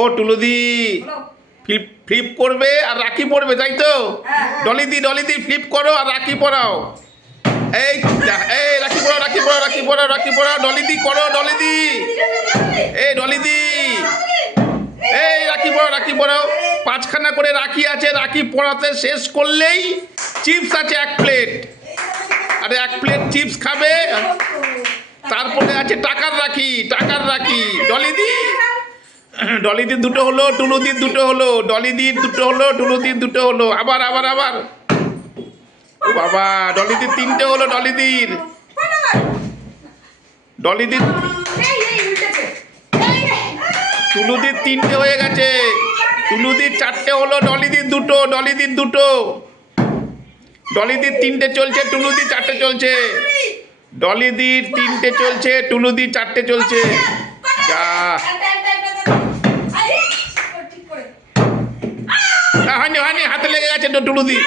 ও টুলুদি flip flip করবে আর রাখি পড়বে, তাই তো? ডলিদি ফ্লিপ করো আর রাখি পড়াও। এই এই রাখি পড়াও, রাখি পড়াও, রাখি পড়াও, রাখি পড়াও। ডলিদি করো, ডলিদি। এই ডলিদি, এই রাখি পড়াও, রাখি পড়াও। 5খানা করে রাখি আছে, রাখি পড়াতে শেষ করলেই চিপস আছে 1 প্লেট, আর 1 প্লেট চিপস খাবে। তারপরে আছে টাকার রাখি, টাকার রাখি। ডলিদির 2টো হলো, টুলুদির 2টো হলো, ডলিদির 2টো হলো, টুলুদির 2টো হলো। আবার আবার আবার, ও বাবা, ডলিদির 3টে হলো। ডলিদির টুলুদির 3টে হয়ে গেছে। টুলুদির 4টে হলো, ডলিদির 2টো, ডলিদির 2টো। ডলিদির 3টে চলছে, টুলুদির 4টে চলছে। ডলিদির 3টে চলছে, টুলুদির 4টে চলছে। যা হয়নি হয়নি, হাতে লেগে গেছে টুলুদি।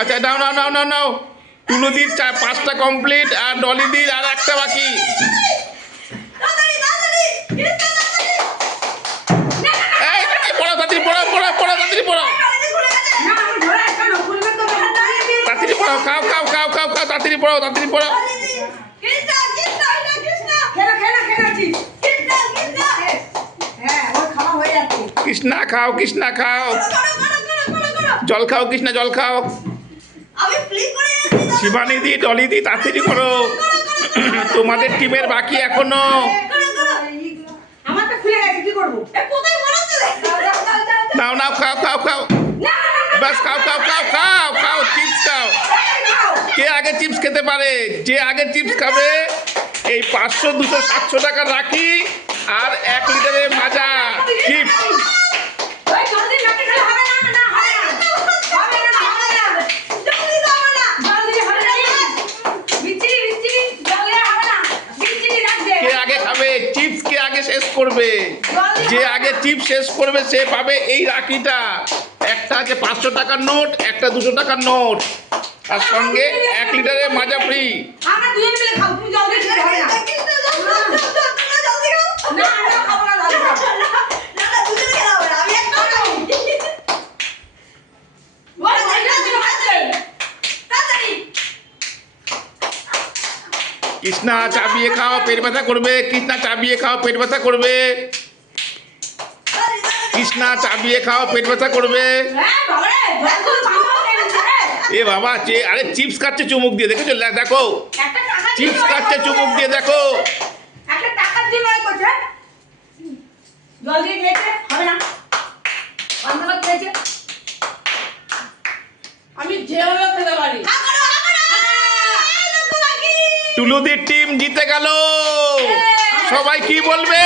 আচ্ছা নাও নাও নাও নাও নাও। টুলুদির 5টা কমপ্লিট, আর ডলিদির আর 1টা বাকি। পড়াও তাড়াতাড়ি, পড়াও পড়াও পড়াও, তাড়াতাড়ি পড়াও, তাড়াতাড়ি পড়াও। খাও খাও খাও খাও খাও, তাড়াতাড়ি পড়াও, তাড়াতাড়ি পড়াও। কৃষ্ণা খাও, কৃষ্ণা খাও, জল খাও, কৃষ্ণা জল খাও। শিবানিদি, ডলিদি তাড়াতাড়ি করো, তোমাদের টিমের বাকি এখনো। নাও নাও, খাও খাও খাও, বাস খাও খাও খাও খাও খাও, চিপস খাও। কে আগে চিপস খেতে পারে? যে আগে চিপস খাবে এই 500, 200, 700 টাকা রাখি আর 1 লিটারের মাজা চিপস। কে আগে খাবে চিপস? কে আগে শেষ করবে? যে আগে চিপস শেষ করবে সে পাবে এই রাখিটা। একটা আছে 500 টাকার নোট, একটা 200 টাকার নোট, আর সঙ্গে 1 লিটারের মাজা ফ্রি। কৃষ্ণা চাবিয়ে খাও, পেট ব্যথা করবে। কৃষ্ণা চাবিয়ে খাও, পেট ব্যথা করবে। কৃষ্ণা চাবিয়ে খাও, পেট ব্যথা করবে। এ বাবা, আরে চিপস খাচ্ছে চুমুক দিয়ে, দেখেছো? দেখো চিপস খাচ্ছে চুমুক দিয়ে, দেখো। টুলুদির টিম জিতে গেল। সবাই কি বলবে?